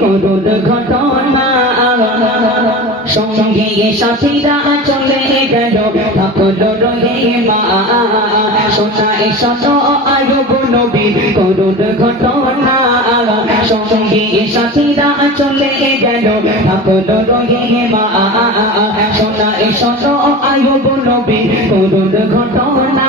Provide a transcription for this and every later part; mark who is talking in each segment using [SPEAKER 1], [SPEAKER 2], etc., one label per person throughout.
[SPEAKER 1] করুন ঘটনা। সঙ্গে সাথীরা চলে গেল থাকল রয়ে মা শোনায় শত আয়ুব নবী করুন ঘটনা। সঙ্গে সাথীরা চলে গেল থাকল রয়ে মা শোনায় শত আয়ুব নবী করুন ঘটনা।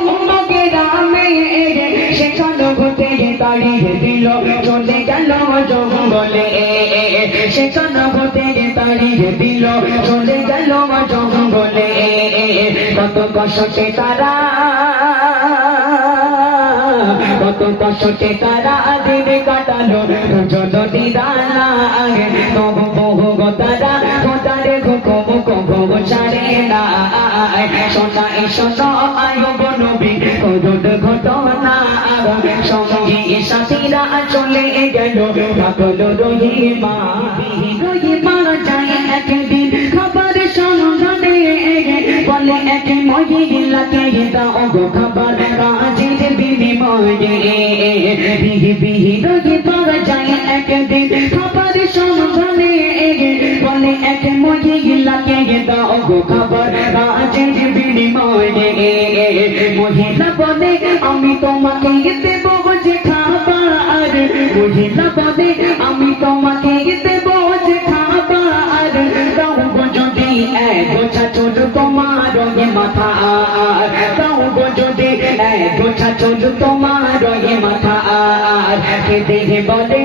[SPEAKER 1] তাড়িয়ে দিল, চলে গেল জঙ্গলে। হতে তাড়িয়ে দিল, চলে গেল জঙ্গলে। কত কষ্টে তারা, কত কষ্টে তারা দিনে কাটালো। যদি দানা তবু বহু ছাড়ে না শোনা আয়ুব চলে গেল থাকল রহিমা। রহিমা যায় একদিন খাবার সন্ধানে বলে এক মহিলাকে দাও গো খাবার কাজের বিনিময়ে। বিহি বিহি রহিমা বলে আমি তোমাকে মহিলা বলে আমি তোমাকে দেব যে খাবার দাও গো যদি গোছা ছোট তোমার এ মাথা দাও গো যদি গোছা ছোট তোমার এ মাথা কে দেখে বলে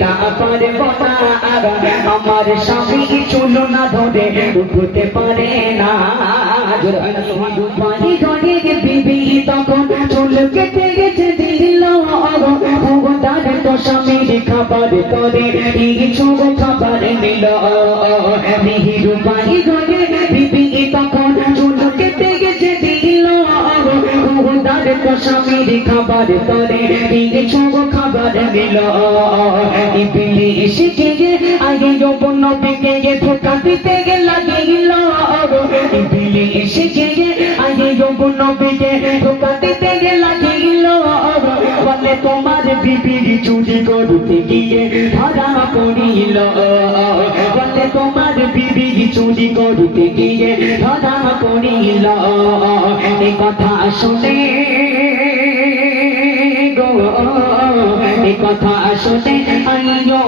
[SPEAKER 1] না আমার স্বামী চুল না ধরে উঠতে পারে না। তখন চুল কেটে গেছে দিল তো স্বামীর খাবার করে কিছু খাবার নিল মিহিরু বাড়ি ঘরে দিদি তখন আগে যৌবন দিকে বিপির চুরি করতে গিয়ে ধরা পড়িল। বলে তোমার বিবি চুরি করতে গিয়ে ধরা পড়িল। এই কথা শুনে কথা শুনে আইয়ো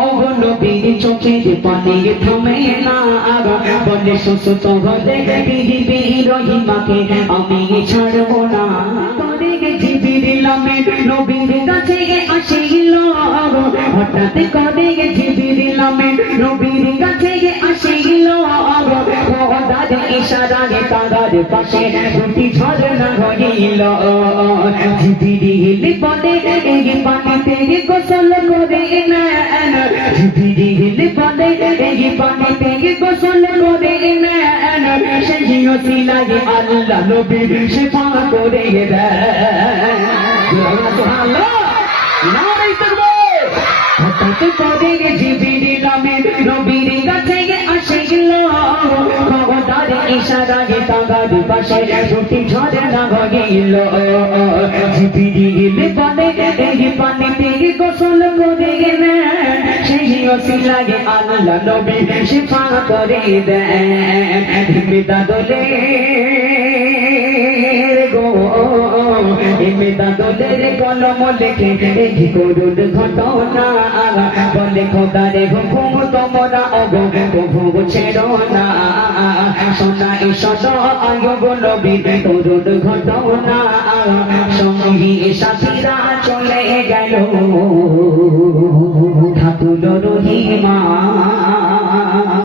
[SPEAKER 1] নবীর চোখের পানি থামে না। বলে সুস্থ হলে বিবি রহিমাকে আমি ছাড়বো না। করে জিবির লামে নবীর কাছে হঠাৎ করে জিবির লামে নবীর কাছে গে আসিল দাদা ইশারায় তারার পাশে দুটি ঝরনা হইল জিবির বলে এই পানিতে গোসল করে নেন। জিবির বলে এই পানিতে গোসল করে নেন। সেই সিলাই আল্লাহ নবীর সেবা করে দেন। নারাই তাকবীর। হঠাৎ করে জিবির নামে নবীর কাছে আসিল খবরদার ইশারায় তাগার পাশে দুটি ঝরনা গিল জিবির বলে এই পানিতে গোসল করে নবী শিফা করে দেন বিদা দলে দলের কলম লেখে এই করুন ঘটনা। বলে খোদারে হুকুম তোমরা অগ না। সোনা ঈশ্বর আয়োগ নবী, করুণ ঘটনা। সঙ্গী সাথীরা চলে গেল।